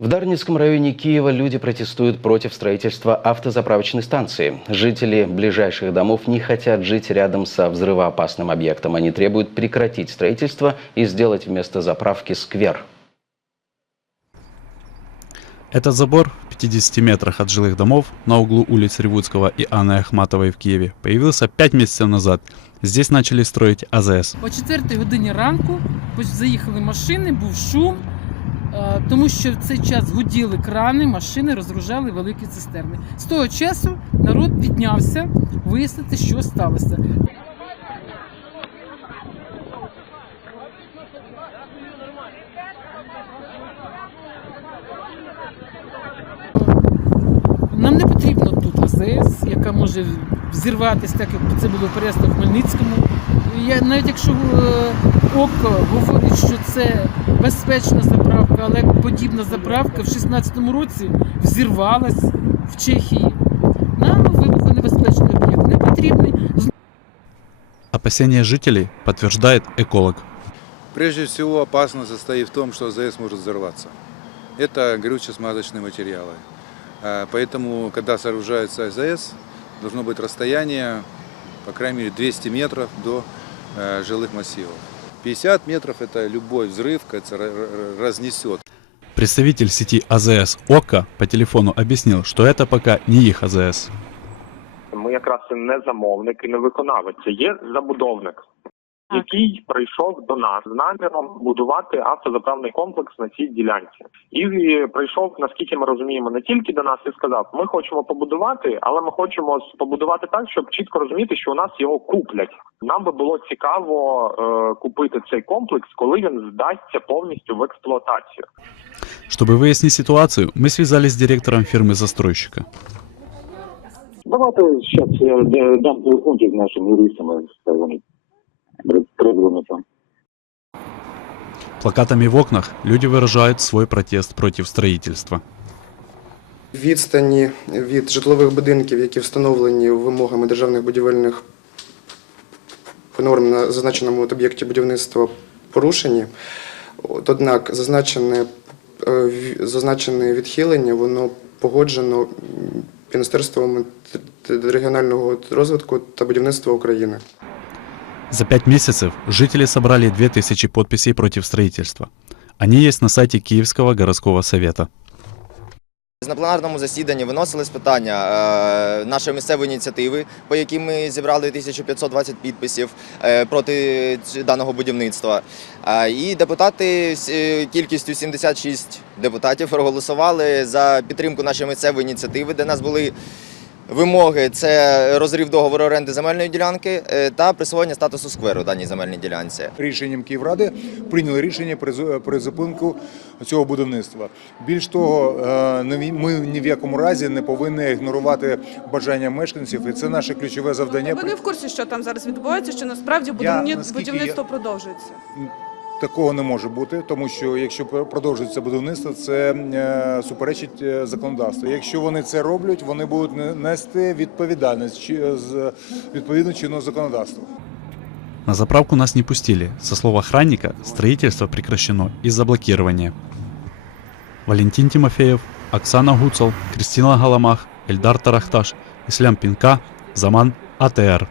В Дарницком районе Киева люди протестуют против строительства автозаправочной станции. Жители ближайших домов не хотят жить рядом со взрывоопасным объектом. Они требуют прекратить строительство и сделать вместо заправки сквер. Этот забор в 50 метрах от жилых домов на углу улиц Ревудского и Анны Ахматовой в Киеве появился 5 месяцев назад. Здесь начали строить АЗС. О 4 годині ранку заїхали машини, був шум, тому що в цей час гуділи крани, машини розгружали великі цистерни. З того часу народ піднявся вияснити, що сталося. Нам не потрібно тут АЗС, яка може взірватися, так як це було в Переяслав-Хмельницькому. Навіть якщо ОК говорить, що це безпечна заправка, але подібна заправка в 2016 році взірвалась в Чехії. Нам вибухонебезпечний об'єкт не потрібний. Опасения жителей подтверждает эколог. Прежде всего, опасность состоит в том, что АЗС может взорваться. Это горюче-смазочные материалы. Поэтому, когда сооружается АЗС, должно быть расстояние, по крайней мере, 200 метров до жилых массивов. 50 метров – это любой взрыв, который разнесет. Представитель сети АЗС ОККО по телефону объяснил, что это пока не их АЗС. Ми якраз не замовник і не виконавець, це є забудовник, який прийшов до нас з наміром будувати автозаправний комплекс на цій ділянці. І прийшов, наскільки ми розуміємо, не тільки до нас і сказав, ми хочемо побудувати, але ми хочемо побудувати так, щоб чітко розуміти, що у нас його куплять. Нам би було цікаво купити цей комплекс, коли він здасться повністю в експлуатацію. Чтобы выяснить ситуацию, мы связались с директором фирмы-застройщика. Давайте зараз я дам телефончик нашим юристам, хай вони придумають там. Плакатами в окнах люди выражают свой протест против строительства. Відстані від житлових будинків, які встановлені вимогами державних будівельних норм на зазначеному об'єкті будівництва, порушені. Однак зазначене відхилення, воно погоджено Міністерством регіонального розвитку та будівництва України. За 5 месяцев жители собрали 2000 подписей против строительства. Они есть на сайте Киевского городского совета. На пленарному засіданні виносились питання нашої місцевої ініціативи, по якій ми зібрали 1520 підписів проти даного будівництва. І депутати кількістю 76 депутатів проголосували за підтримку нашої місцевої ініціативи, де у нас були вимоги – це розрив договору оренди земельної ділянки та присвоєння статусу скверу даній земельній ділянці. Рішенням Київради прийняли рішення про зупинку цього будівництва. Більш того, ми ні в якому разі не повинні ігнорувати бажання мешканців, і це наше ключове завдання. Ви не в курсі, що там зараз відбувається, що насправді будівництво продовжується? Такого не може бути, тому що якщо продовжується будівництво, це суперечить законодавству. Якщо вони це роблять, вони будуть нести відповідальність відповідно чинного законодавства. На заправку нас не пустили. Со слов охранника, строительство прекращено из-за блокирования. Валентин Тимофеев, Оксана Гуцел, Кристина Галамах, Эльдар Тарахташ, Ислам Пинка, Заман, АТР.